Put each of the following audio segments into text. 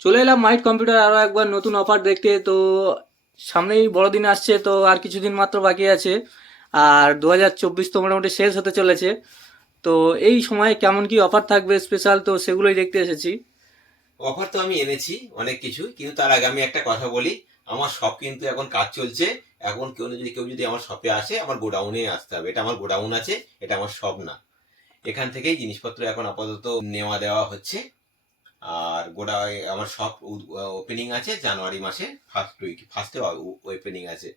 চলে এলাম মাইট কম্পিউটার আরও একবার নতুন অফার দেখতে। তো সামনেই বড়দিন আসছে, তো আর কিছুদিন মাত্র বাকি আছে। আর দু হাজার চব্বিশ তো মোটামুটি শেষ হতে চলেছে। তো এই সময়ে কেমন কি অফার থাকবে স্পেশাল তো সেগুলোই দেখতে এসেছি। অফার তো আমি এনেছি, অনেক কিছু। কিন্তু তার আগে আমি একটা কথা বলি, আমার শপ কিন্তু এখন কাজ চলছে। এখন কেউ যদি কেউ যদি আমার শপে আসে, আমার গোডাউনে আসতে হবে। এটা আমার গোডাউন আছে, এটা আমার শপ না। এখান থেকেই জিনিসপত্র এখন আপাতত নেওয়া দেওয়া হচ্ছে। আর গোডা আমার শপ ওপেনিং আছে জানুয়ারি মাসে ফার্স্ট উইক ফার্স্টে ওপেনিং আছে।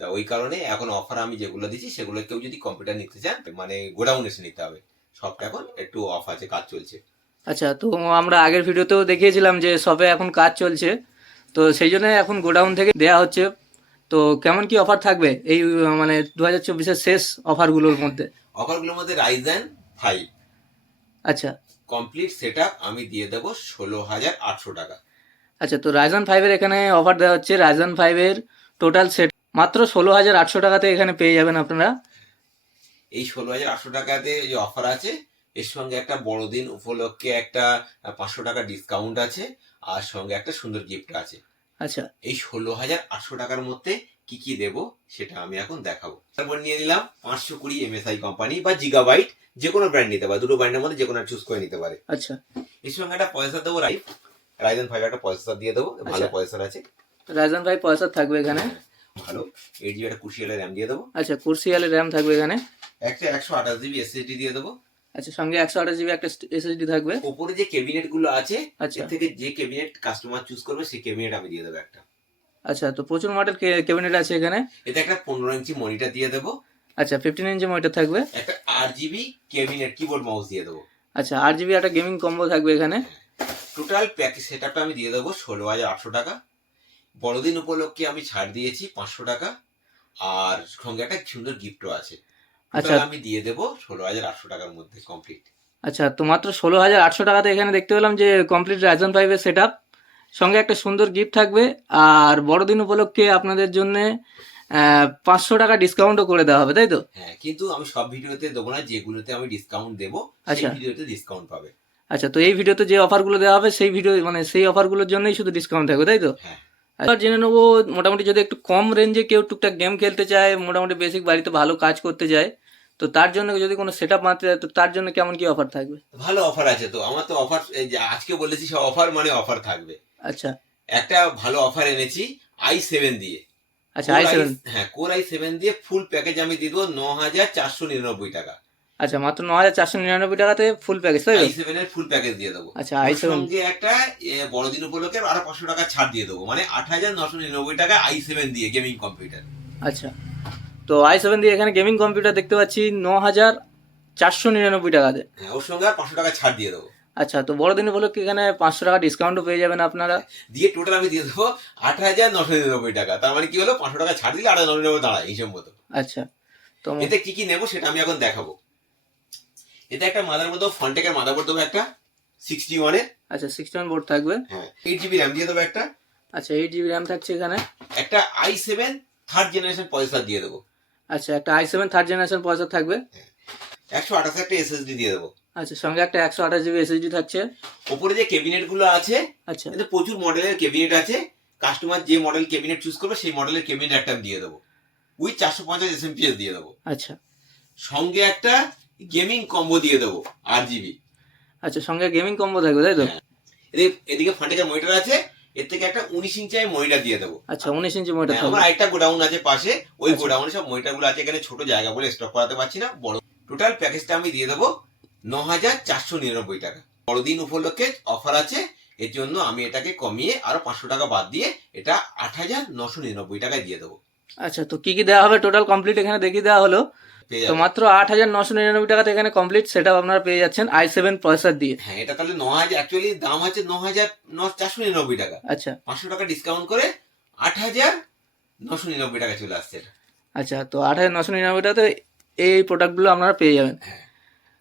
তা ওই কারণে এখন অফার আমি যেগুলো দিচ্ছি সেগুলো কেউ যদি কম্পিউটার নিতে চান মানে গোডাউন এসে নিতে হবে। সবটা এখন একটু অফ আছে কাজ চলছে। আচ্ছা তো আমরা আগের ভিডিওতেও দেখিয়েছিলাম যে সবে এখন কাজ চলছে। তো সেই জন্য এখন গোডাউন থেকে দেয়া হচ্ছে। তো কেমন কি অফার থাকবে এই মানে দু হাজার চব্বিশের শেষ অফারগুলোর মধ্যে? অফারগুলোর মধ্যে রাইজেন ফাইভ আচ্ছা। কমপ্লিট সেট আমি দিয়ে দেবো ষোলো হাজার আটশো টাকা। আচ্ছা তো রাইজন ফাইভের এখানে অফার দেওয়া হচ্ছে। রাইজন ফাইভের টোটাল সেট মাত্র ষোলো হাজার আটশো টাকাতে এখানে পেয়ে যাবেন আপনারা। এই ষোলো হাজার আটশো টাকাতে যে অফার আছে এর সঙ্গে একটা বড়দিন উপলক্ষে একটা পাঁচশো টাকা ডিসকাউন্ট আছে আর সঙ্গে একটা সুন্দর গিফট আছে। আচ্ছা। এই ষোলো হাজার আটশো টাকার মধ্যে কি কি দেব সেটা আমি এখন দেখাবো। তারপর নিয়ে নিলাম পাঁচশো কুড়ি এমএসআই কোম্পানি বা জিগাবাইট যে কোনো ব্র্যান্ড নিতে পারে দুটো ব্র্যান্ডের মধ্যে যে কোনো চুজ করে নিতে পারে। আচ্ছা। এর সঙ্গে একটা পয়সা দেবো রাইট রাইজেন ফাইভ একটা পয়সা দিয়ে দেবো ভালো আচ্ছা। পয়সা আছে। রাইজন ফাইভ পয়সা থাকবে এখানে? ভালো। এইট জিবি একটা কুশিয়ালের র্যাম দিয়ে দেবো। আচ্ছা কুর্সিয়ালের র্যাম থাকবে এখানে? একটা একশো আঠাশ জিবি এসএসডি দিয়ে দেবো। আচ্ছা সঙ্গে একশো আঠাশ জিবি একটা এসএসডি থাকবে? ওপরে যে ক্যাবিনেটগুলো আছে আচ্ছা। এর থেকে যে ক্যাবিনেট কাস্টমার চুজ করবে সেই ক্যাবিনেট আমি দিয়ে দেবো একটা। আচ্ছা তো প্রচুর মডেল ক্যাবিনেট আছে এখানে? এটা একটা পনেরো ইঞ্চি মনিটর দিয়ে দেবো। আচ্ছা ফিফটিন ইঞ্চি মনিটর থাকবে। একটা আট জিবি ক্যাবিনেট কিবোর্ড মাউস দিয়ে দেবো। আচ্ছা আট জিবি একটা গেমিং কম্বো থাকবে এখানে। টোটাল প্যাকেজ সেট আমি দিয়ে দেবো ষোলো হাজার আটশো টাকা। বড়দিন উপলক্ষে আমি ছাড় দিয়েছি পাঁচশো টাকা। আর সঙ্গে একটা সুন্দর গিফটও আছে। আচ্ছা। আমি দিয়ে দেবো ষোলো হাজার আটশো টাকার মধ্যে কমপ্লিট আচ্ছা তো মাত্র ষোলো হাজার আটশো টাকাতে এখানে দেখতে পেলাম যে কমপ্লিট রাইজন ফাইভের সেট সঙ্গে একটা সুন্দর গিফট থাকবে আর বড়দিন উপলক্ষে আপনাদের জন্য পাঁচশো টাকা ডিসকাউন্টও করে দেওয়া হবে তাই তো? হ্যাঁ কিন্তু আমি সব ভিডিওতে দেবো না যেগুলোতে আমি ডিসকাউন্ট দেবো আচ্ছা। ভিডিওতে ডিসকাউন্ট পাবে। আচ্ছা তো এই ভিডিওতে যে অফারগুলো দেওয়া হবে সেই ভিডিও মানে সেই অফারগুলোর জন্যই শুধু ডিসকাউন্ট থাকবে তাই তো? হ্যাঁ। এবার জেনে নেব মোটামুটি যদি একটু কম রেঞ্জে কেউ টুকটাক গেম খেলতে চায় মোটামুটি বেসিক বাড়িতে ভালো কাজ করতে যায় তো তার জন্য যদি কোনো সেট আপ মারতে যায় তো তার জন্য কেমন কি অফার থাকবে? ভালো অফার আছে তো আমার তো অফার আজকে বলেছি সব অফার মানে অফার থাকবে। আচ্ছা। একটা ভালো অফার এনেছি আই সেভেন দিয়ে। আচ্ছা আই সেভেন হ্যাঁ কোর আই সেভেন দিয়ে ফুল প্যাকেজ আমি দিয়ে দেবো ন হাজার চারশো নিরানব্বই টাকা। আচ্ছা মাত্র ন হাজার চারশো নিরানব্বই টাকাতে ফুল প্যাকেজ তাই আই সেভেন এর ফুল প্যাকেজ দিয়ে দেবো। আচ্ছা আই সেভেন সঙ্গে একটা বড়দিন উপলক্ষে আরও পাঁচশো টাকা ছাড় দিয়ে দেবো। মানে আট হাজার নশো নিরানব্বই টাকা আই সেভেন দিয়ে গেমিং কম্পিউটার আচ্ছা। তো আই সেভেন দিয়ে এখানে গেমিং কম্পিউটার দেখতে পাচ্ছি ন হাজার চারশো নিরানব্বই টাকাতে। হ্যাঁ ওর সঙ্গে আর পাঁচশো টাকা ছাড় দিয়ে দেবো। আচ্ছা তো বড়দিন উপলক্ষে এখানে পাঁচশো টাকা ডিসকাউন্টও পেয়ে যাবেন আপনারা। দিয়ে টোটাল আমি দিয়ে দেবো আট হাজার নশো নিরানব্বই টাকা। তার মানে কি হলো পাঁচশো টাকা ছাড় দিলে আট হাজার নশো নিরানব্বই দাঁড়ায় হিসেব মতো আচ্ছা তো এতে কি কি নেব সেটা আমি এখন দেখাবো। এতে একটা মাদারবোর্ড দেবো ফন্টেকের মাদারবোর্ড দেবো একটা সিক্সটি ওয়ানের আচ্ছা সিক্সটি ওয়ান বোর্ড থাকবে। হ্যাঁ এইট জিবি র্যাম দিয়ে দেবো একটা। আচ্ছা এইট জিবি র্যাম থাকছে এখানে। একটা I seven third generation processor দিয়ে দেবো। আচ্ছা একটা I seven third generation processor থাকবে। একশো আঠাশ একটা এসএসডি দিয়ে দেবো। আচ্ছা সঙ্গে একটা একশো আঠাশ জিবি এসএসডি থাকছে। ওপরে যে ক্যাবিনেটগুলো আছে আচ্ছা। এতে প্রচুর মডেলের ক্যাবিনেট আছে। কাস্টমার যে মডেল ক্যাবিনেট চুজ করবে সেই মডেলের ক্যাবিনেট একটা আমি দিয়ে দেবো। উইথ চারশো পঞ্চাশ এসএমপিএস দিয়ে দেবো। আচ্ছা। সঙ্গে একটা গেমিং কম্বো দিয়ে দেবো আট জিবি আচ্ছা সঙ্গে গেমিং কম্বো থাকবে তাই তো? হ্যাঁ। এদিকে এদিকে ফান্টেকার মনিটর আছে এর থেকে একটা উনিশ ইঞ্চি আমি মনিটর দিয়ে দেবো। আচ্ছা উনিশ ইঞ্চি মনিটর হ্যাঁ, আমার আরেকটা গোডাউন আছে পাশে ওই আচ্ছা। গোডাউনে সব মনিটরগুলো আছে এখানে ছোট জায়গা বলে স্টক করাতে পারছি না বড়। টোটাল প্যাকেজটা আমি দিয়ে দেবো ন হাজার চারশো নিরানব্বই টাকা। বড়দিন উপলক্ষে অফার আছে। এর জন্য আমি এটাকে কমিয়ে আরও পাঁচশো টাকা বাদ দিয়ে এটা আট হাজার নশো নিরানব্বই টাকায় দিয়ে দেবো। আচ্ছা তো কি কি দেওয়া হবে? টোটাল কমপ্লিট এখানে দেখিয়ে দেওয়া হলো। তো মাত্র আট হাজার নশো নিরানব্বই টাকাতে এখানে কমপ্লিট সেটা আপনারা পেয়ে যাচ্ছেন আই সেভেন প্রসেসর দিয়ে। হ্যাঁ এটা তাহলে ন হাজার অ্যাকচুয়ালি দাম আছে ন হাজার চারশো নিরানব্বই টাকা। আচ্ছা। পাঁচশো টাকা ডিসকাউন্ট করে আট হাজার নশো নিরানব্বই টাকা চলে আসছে আচ্ছা তো আট হাজার নশো নিরানব্বই টাকাতে এই প্রোডাক্টগুলো আপনারা পেয়ে যাবেন। হ্যাঁ।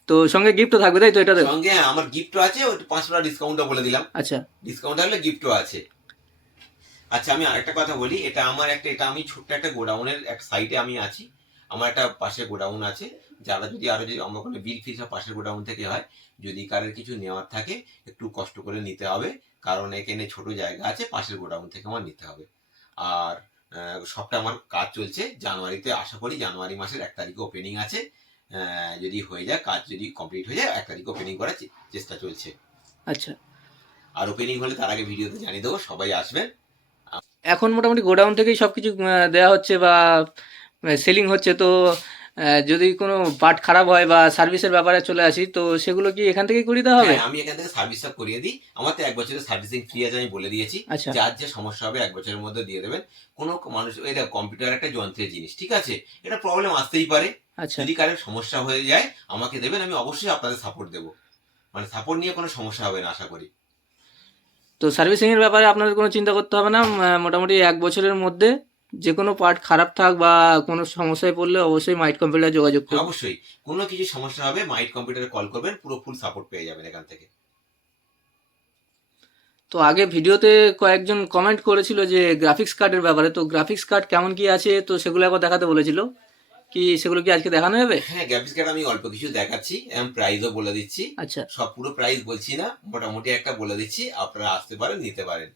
তো সঙ্গে গিফটও থাকবে তাই তো এটাতে সঙ্গে আমার গিফটও আছে ওই পাঁচশো টাকা ডিসকাউন্টও বলে দিলাম। আচ্ছা। ডিসকাউন্ট থাকলে গিফটও আছে। আচ্ছা আমি আরেকটা কথা বলি এটা আমার একটা এটা আমি ছোট্ট একটা গোডাউনের এক সাইডে আমি আছি। আমার একটা পাশে গোডাউন আছে যারা যদি আরও যদি আমার কোনো বিল ফিস পাশের গোডাউন থেকে হয় যদি কারের কিছু নেওয়ার থাকে একটু কষ্ট করে নিতে হবে কারণ এখানে ছোট জায়গা আছে পাশের গোডাউন থেকে আমার নিতে হবে। আর সবটা আমার কাজ চলছে জানুয়ারিতে আশা করি জানুয়ারি মাসের এক তারিখে ওপেনিং আছে। যদি হয়ে যায় কাজ যদি কমপ্লিট হয়ে যায় এক তারিখে ওপেনিং করার চেষ্টা চলছে। আচ্ছা। আর ওপেনিং হলে তার আগে ভিডিওতে জানিয়ে দেবো সবাই আসবেন। এখন মোটামুটি গোডাউন থেকেই সব কিছু দেওয়া হচ্ছে বা সেলিং হচ্ছে তো যদি কোনো পার্ট খারাপ হয় বা সার্ভিসের ব্যাপারে চলে আসি তো সেগুলো কি এখান থেকেই করিয়ে দেওয়া হবে? হ্যাঁ, আমি এখান থেকে সার্ভিস সব করিয়ে দিই। আমার তো এক বছরের সার্ভিসিং ফ্রি আছে আমি বলে দিয়েছি। আচ্ছা। যার যে সমস্যা হবে এক বছরের মধ্যে দিয়ে দেবেন। কোনো মানুষ এটা কম্পিউটার একটা যন্ত্রের জিনিস ঠিক আছে? এটা প্রবলেম আসতেই পারে। যদি কারোর সমস্যা হয়ে যায় আমাকে দেবেন আমি অবশ্যই আপনাদের সাপোর্ট দেবো। মানে সাপোর্ট নিয়ে কোনো সমস্যা হবে না আশা করি। তো সার্ভিসিং এর ব্যাপারে আপনাদের কোনো চিন্তা করতে হবে না মোটামুটি এক বছরের মধ্যে যে কোনো পার্ট খারাপ থাক বা কোনো সমস্যায় পড়লে অবশ্যই মাইট কম্পিউটার যোগাযোগ করুন। অবশ্যই। কোনো কিছু সমস্যা হবে মাইট কম্পিউটারে কল করবেন পুরো ফুল সাপোর্ট পেয়ে যাবেন এখান থেকে। তো আগে ভিডিওতে কয়েকজন কমেন্ট করেছিল যে গ্রাফিক্স কার্ডের ব্যাপারে তো গ্রাফিক্স কার্ড কেমন কি আছে তো সেগুলো একবার দেখাতে বলেছিল। কি সেগুলো কি আজকে দেখানো হবে? হ্যাঁ গ্রাফিক্স কার্ড আমি অল্প কিছু দেখাচ্ছি এবং প্রাইসও বলে দিচ্ছি। আচ্ছা। সব পুরো প্রাইস বলছি না মোটামুটি একটা বলে দিচ্ছি আপনারা আসতে পারেন নিতে পারেন।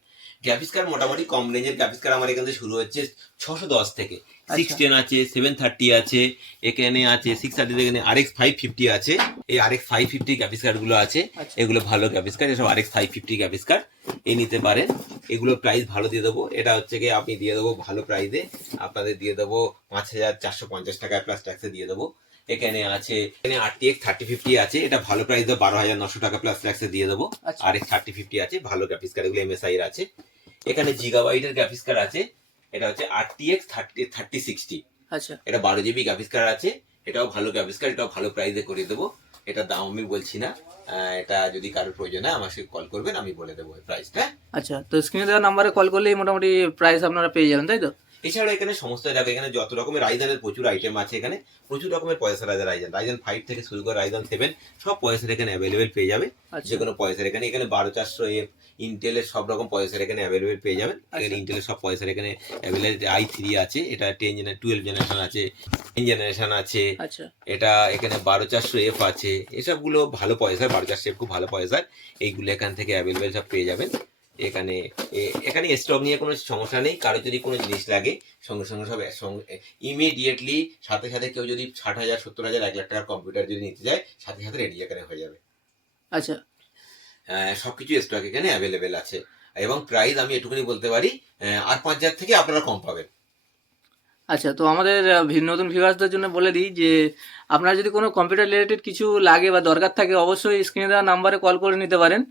গ্রাফিক্স কার্ড মোটামুটি কম রেঞ্জের গ্রাফিক্স কার্ড আমার এখান থেকে শুরু হচ্ছে ছশো দশ থেকে। সিক্স টেন আছে সেভেন থার্টি আছে এখানে আছে সিক্স থার্টি এখানে আর এক্স ফাইভ ফিফটি আছে। এই R X five fifty graphics কার্ডগুলো আছে। আচ্ছা। এগুলো ভালো গ্রাফিক্স কার্ড এসব R X five fifty graphics card এই নিতে পারেন। এগুলো প্রাইস ভালো দিয়ে দেবো। এটা হচ্ছে কি আপনি দিয়ে দেবো ভালো প্রাইসে আপনাদের দিয়ে দেবো পাঁচ হাজার চারশো পঞ্চাশ টাকা প্লাস ট্যাক্সে দিয়ে দেবো। এখানে আছে এখানে আরটি এক্স থার্টি ফিফটি আছে। এটা ভালো প্রাইস দেবো বারো হাজার নশো টাকা প্লাস ট্যাক্সে দিয়ে দেবো। আচ্ছা। আর এক্স থার্টি ফিফটি আছে। ভালো গ্রাফিক্স কার্ড এগুলো এমএসআই এর আছে। এখানে জিগাবাইটের গ্রাফিক্স কার্ড আছে এটা হচ্ছে এক্স থার্টি থার্টি সিক্সটি আচ্ছা। এটা বারো জিবি গ্রাফিক্স কার্ড আছে এটাও ভালো গ্রাফিক্স কার্ড এটাও ভালো প্রাইসে করে দেবো। এটা দাম আমি বলছি না এটা যদি কারোর প্রয়োজন হয় আমাকে কল করবেন আমি বলে দেবো প্রাইসটা আচ্ছা তো স্ক্রিনে দেওয়া নাম্বারে কল করলেই মোটামুটি প্রাইস আপনারা পেয়ে যাবেন তাই তো? এছাড়া এখানে সমস্ত দেখো এখানে যত রকমের রাইজানের প্রচুর আইটেম আছে এখানে প্রচুর রকমের পয়সা রাইজান রাইজান রাইজান ফাইভ থেকে শুরু করে রাইজান সেভেন সব পয়সার এখানে অ্যাভেলেবেল পেয়ে যাবে। আচ্ছা। যে কোনো পয়সার এখানে এখানে বারো চারশো এফ ইন্টেলের সব রকম পয়সার এখানে অ্যাভেলেবেল পেয়ে যাবেন। এখানে আচ্ছা। ইন্টেলের সব পয়সার এখানে অ্যাভেলেবেল আই থ্রি আছে এটা টেন জেনারেশন টুয়েলভ জেনারেশন আছে টেন জেনারেশন আছে। আচ্ছা। এটা এখানে বারো চারশো এফ আছে। এসবগুলো ভালো পয়সার বারো চারশো এফ খুব ভালো পয়সার। এইগুলো এখান থেকে অ্যাভেলেবেল সব পেয়ে যাবেন। এখানে এখানে স্টক নিয়ে কোনো সমস্যা নেই। কারও যদি কোনো জিনিস লাগে সঙ্গে সঙ্গে সব ইমিডিয়েটলি সাথে সাথে কেউ যদি ষাট হাজার সত্তর হাজার এক লাখ টাকার কম্পিউটার যদি নিতে যায় সাথে সাথে রেডি এখানে হয়ে যাবে। আচ্ছা। আহ, সবকিছু স্টক এখানে অ্যাভেলেবেল আছে। এবং প্রাইস আমি এটুকুনি বলতে পারি আর পাঁচ হাজার থেকে আপনারা কম পাবেন। আচ্ছা তো আমাদের আহ, ভি- নতুন ভিউয়ার্সদের জন্য বলে দিই যে আপনার যদি কোনো কম্পিউটার রিলেটেড কিছু লাগে বা দরকার থাকে অবশ্যই স্ক্রিনে দেওয়া নাম্বারে কল করে নিতে পারেন।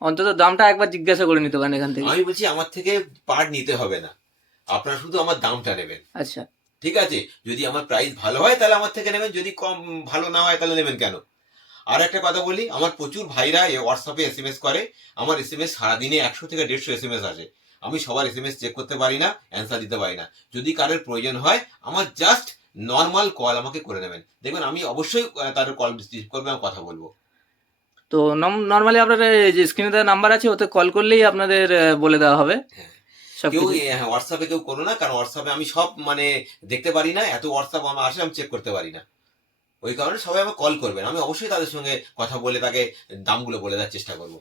অন্তত দামটা একবার জিজ্ঞাসা করে নিতে পারেন এখান থেকে। আমি বলছি আমার থেকে পার্ট নিতে হবে না। আপনারা শুধু আমার দামটা নেবেন। আচ্ছা। ঠিক আছে? যদি আমার প্রাইস ভালো হয় তাহলে আমার থেকে নেবেন। যদি কম ভালো না হয় তাহলে নেবেন কেন? আর একটা কথা বলি আমার প্রচুর ভাইরা হোয়াটসঅ্যাপে এস এম এস করে আমার এস এম এস সারাদিনে একশো থেকে দেড়শো এস এম এস আসে। আমি সবার এস এম এস চেক করতে পারি না অ্যান্সার দিতে পারি না। যদি কারোর প্রয়োজন হয় আমার জাস্ট নর্মাল কল আমাকে করে নেবেন। দেখবেন আমি অবশ্যই তার কল রিসিভ করবে আমি কথা বলব। তো নর্মালি আপনার যে স্ক্রিনে দেওয়া নাম্বার আছে ওতে কল করলেই আপনাদের বলে দেওয়া হবে। হ্যাঁ। কেউ হ্যাঁ, হোয়াটসঅ্যাপে কেউ করো না কারণ হোয়াটসঅ্যাপে আমি সব মানে দেখতে পারি না এত হোয়াটসঅ্যাপ আমার আসে আমি চেক করতে পারি না। ওই কারণে সবাই আমার কল করবেন। আমি অবশ্যই তাদের সঙ্গে কথা বলে তাকে দামগুলো বলে দেওয়ার চেষ্টা করব।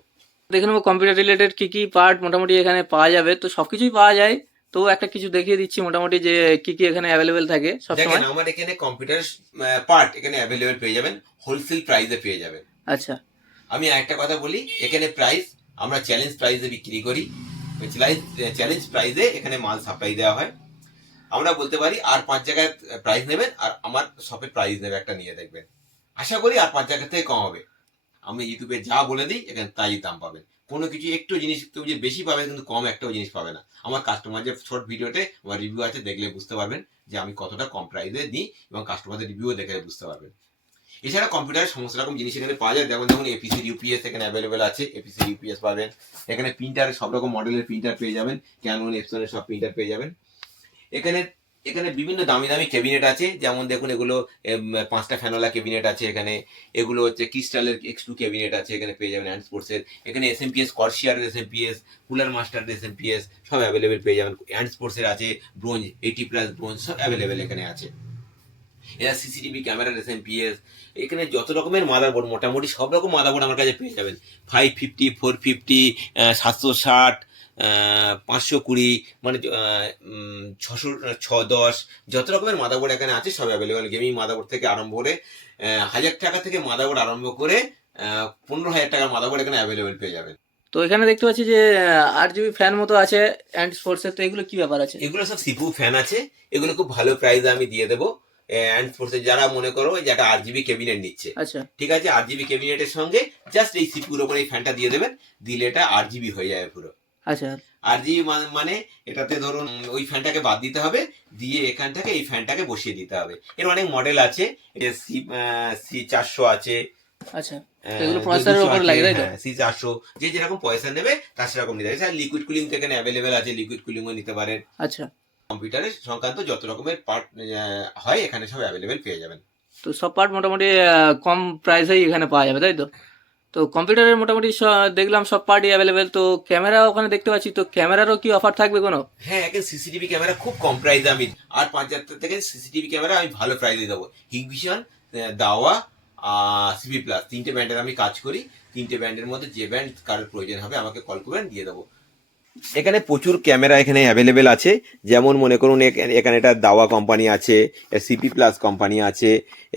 দেখে নেব কম্পিউটার রিলেটেড কি কি পার্ট মোটামুটি এখানে পাওয়া যাবে। তো সবকিছুই পাওয়া যায়। তো একটা কিছু দেখিয়ে দিচ্ছি মোটামুটি যে কি কি এখানে অ্যাভেলেবেল থাকে দেখেন আমার এখানে কম্পিউটার পার্ট এখানে অ্যাভেলেবেল পেয়ে যাবেন। হোলসেল প্রাইসে পেয়ে যাবেন। আচ্ছা। আমি একটা কথা বলি এখানে প্রাইস আমরা চ্যালেঞ্জ প্রাইসে বিক্রি করি। চ্যালেঞ্জ প্রাইসে এখানে মাল সাপ্লাই দেওয়া হয়। আমরা বলতে পারি আর পাঁচ জায়গায় প্রাইস নেবেন আর আমার শপের প্রাইস নেবে একটা নিয়ে দেখবেন। আশা করি আর পাঁচ জায়গা থেকে কম হবে। আমি ইউটিউবে যা বলে দিই, এখানে তাই দাম পাবেন। কোনো কিছু একটু জিনিস কেউ যে বেশি পাবে, কিন্তু কম একটাও জিনিস পাবে না। আমার কাস্টমার যে শর্ট ভিডিওতে আমার রিভিউ আছে, দেখলে বুঝতে পারবেন যে আমি কতটা কম প্রাইসে দিই এবং কাস্টমারদের রিভিউ দেখে বুঝতে পারবেন। এছাড়া কম্পিউটারের সমস্ত রকম জিনিস এখানে পাওয়া যায়। যেমন যেমন এপিসি ইউপিএস এখানে অ্যাভেলেবেল আছে। এপিসি ইউপিএস পাবেন। এখানে প্রিন্টার সব রকম মডেলের প্রিন্টার পেয়ে যাবেন। ক্যানন এপসনের সব প্রিন্টার পেয়ে যাবেন। এখানে এখানে বিভিন্ন দামি দামি ক্যাবিনেট আছে, যেমন দেখুন এগুলো পাঁচটা ফ্যানোলা ক্যাবিনেট আছে এখানে, এগুলো হচ্ছে ক্রিস্টালের এক্স টু ক্যাবিনেট আছে, এখানে পেয়ে যাবেন হ্যান্ড স্পোর্টসের এখানে S M P S কর্সিয়ারের S M P S cooler master S M P S সব অ্যাভেলেবেল পেয়ে যাবেন হ্যান্ড স্পোর্টসের আছে ব্রোঞ্জ এইটি প্লাস ব্রোঞ্জ সব অ্যাভেলেবেল এখানে আছে। এরা সিসিটিভি ক্যামেরা রেসএম পি এস এখানে যত রকমের মাদারবোর্ড মোটামুটি সব রকম মাদারবোর্ড আমার কাছে পেয়ে যাবেন। ফাইভ ফিফটি ফোর ফিফটি সাতশো ষাট পাঁচশো কুড়ি মানে ছশো ছ দশ যত রকমের মাদারবোর্ড এখানে আছে সব অ্যাভেলেবেল গেমিং মাদারবোর্ড থেকে আরম্ভ করে হাজার টাকা থেকে মাদারবোর্ড আরম্ভ করে পনেরো হাজার টাকার মাদারবোর্ড এখানে অ্যাভেলেবেল পেয়ে যাবেন। তো এখানে দেখতে পাচ্ছি যে আট জিবি ফ্যান মতো আছে অ্যান্ড স্পোর্টসের তো এগুলো কি ব্যাপার আছে? এগুলো সব সিপু ফ্যান আছে এগুলো খুব ভালো প্রাইসে আমি দিয়ে দেবো অ্যান্ড স্পোর্টসের যারা মনে করো যে একটা আট জিবি ক্যাবিনেট নিচ্ছে। আচ্ছা। ঠিক আছে আট জিবি ক্যাবিনেটের সঙ্গে জাস্ট এই সিপুর ওপরে এই ফ্যানটা দিয়ে দেবেন দিলে এটা আট জিবি হয়ে যাবে পুরো। আচ্ছা। আট জিবি মানে এটাতে ধরুন ওই ফ্যানটাকে বাদ দিতে হবে দিয়ে এখান থেকে এই ফ্যানটাকে বসিয়ে দিতে হবে। এর অনেক মডেল আছে সি সি চারশো আছে। আচ্ছা। এগুলো processor-এর উপর লাগে, তাই তো? সি চারশো। যে যেরকম পয়সা নেবে তার সেরকম নিতে হবে লিকুইড কুলিং তো এখানে অ্যাভেলেবেল আছে লিকুইড কুলিংও নিতে পারেন। আচ্ছা। কম্পিউটারের সংক্রান্ত যত রকমের পার্ট হয় এখানে সব অ্যাভেলেবেল পেয়ে যাবেন। তো সব পার্ট মোটামুটি কম প্রাইসেই এখানে পাওয়া যাবে তাই তো? তো কম্পিউটারের মোটামুটি দেখলাম সব পার্টি অ্যাভেলেবেল তো ক্যামেরা ওখানে দেখতে পাচ্ছি, তো ক্যামেরারও কি অফার থাকবে কোনো? হ্যাঁ এখন সিসিটিভি ক্যামেরা খুব কম প্রাইসে আমি, আর পাঁচ হাজার থেকে সিসিটিভি ক্যামেরা আমি ভালো প্রাইসে দেবো। হিগভিশন দাওয়া আর সিবি প্লাস তিনটে ব্র্যান্ডের আমি কাজ করি, তিনটে ব্র্যান্ডের মধ্যে যে ব্র্যান্ড কারোর প্রয়োজন হবে আমাকে কল করবেন, দিয়ে দেবো। এখানে প্রচুর ক্যামেরা এখানে অ্যাভেলেবেল আছে। যেমন মনে করুন এখানে একটা দাওয়া কোম্পানি আছে সিপি প্লাস কোম্পানি আছে,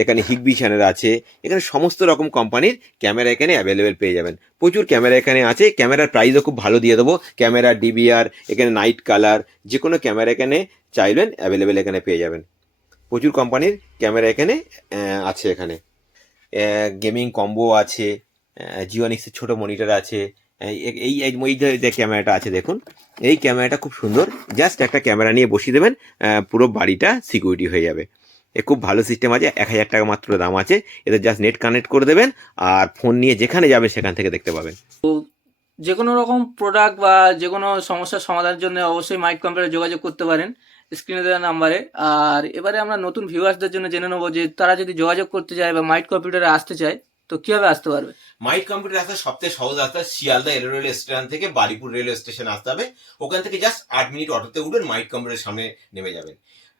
এখানে হিগভিশনের আছে। এখানে সমস্ত রকম কোম্পানির ক্যামেরা এখানে অ্যাভেলেবেল পেয়ে যাবেন। প্রচুর ক্যামেরা এখানে আছে। ক্যামেরার প্রাইসও খুব ভালো দিয়ে দেবো। ক্যামেরা ডিবিআর এখানে নাইট কালার যে কোনো ক্যামেরা এখানে চাইবেন অ্যাভেলেবেল এখানে পেয়ে যাবেন। প্রচুর কোম্পানির ক্যামেরা এখানে আছে এখানে। গেমিং কম্বো আছে জিওনিক্সের ছোট মনিটর আছে এই এই যে- ক্যামেরাটা আছে, দেখুন। এই ক্যামেরাটা খুব সুন্দর। জাস্ট একটা ক্যামেরা নিয়ে বসিয়ে দেবেন পুরো বাড়িটা সিকিউরিটি হয়ে যাবে। এ খুব ভালো সিস্টেম আছে, এক হাজার টাকা মাত্র দাম আছে। এতে জাস্ট নেট কানেক্ট করে দেবেন আর ফোন নিয়ে যেখানে যাবেন সেখান থেকে দেখতে পাবেন। তো যে কোনো রকম প্রোডাক্ট বা যে কোনো সমস্যার সমাধানের জন্য অবশ্যই মাইক কম্পিউটারে যোগাযোগ করতে পারেন স্ক্রিনে দেওয়া নাম্বারে আর এবারে আমরা নতুন ভিউয়ার্সদের জন্য জেনে নেব যে তারা যদি যোগাযোগ করতে চায় বা মাইক কম্পিউটারে আসতে চায় তো কীভাবে আসতে পারবে? মাইট কম্পিউটার রাস্তা সবচেয়ে সহজ রাস্তা শিয়ালদা রেল রেল স্টেশন থেকে বারিপুর রেলওয়ে স্টেশন আসতে হবে। ওখান থেকে জাস্ট আট মিনিট অটোতে উঠবেন মাইট কম্পিউটারের সামনে নেমে যাবেন।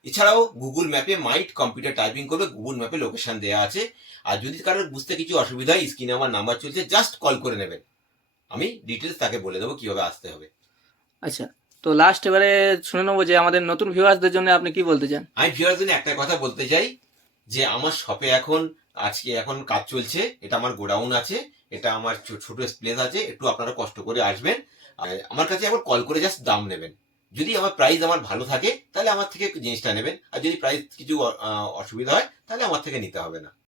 এছাড়াও গুগল ম্যাপে মাইট কম্পিউটার টাইপিং করবে গুগল ম্যাপে লোকেশন দেওয়া আছে। আর যদি কারোর বুঝতে কিছু অসুবিধা হয় স্ক্রিনে আমার নাম্বার চলছে জাস্ট কল করে নেবেন। আমি ডিটেলস তাকে বলে দেবো কীভাবে আসতে হবে। আচ্ছা তো লাস্ট এবারে শুনে নেব যে আমাদের নতুন ভিউয়ার্সদের জন্য আপনি কি বলতে চান? আমি ভিউয়ার জন্য একটা কথা বলতে চাই যে আমার শপে এখন আজকে এখন কাজ চলছে, এটা আমার গোডাউন আছে, এটা আমার ছোট প্লেস আছে, একটু আপনারা কষ্ট করে আসবেন। আমার কাছে এখন কল করে জাস্ট দাম নেবেন। যদি আমার প্রাইস আমার ভালো থাকে, তাহলে আমার থেকে জিনিসটা নেবেন। আর যদি প্রাইস কিছু অসুবিধা হয়, তাহলে আমার থেকে নিতে হবে না।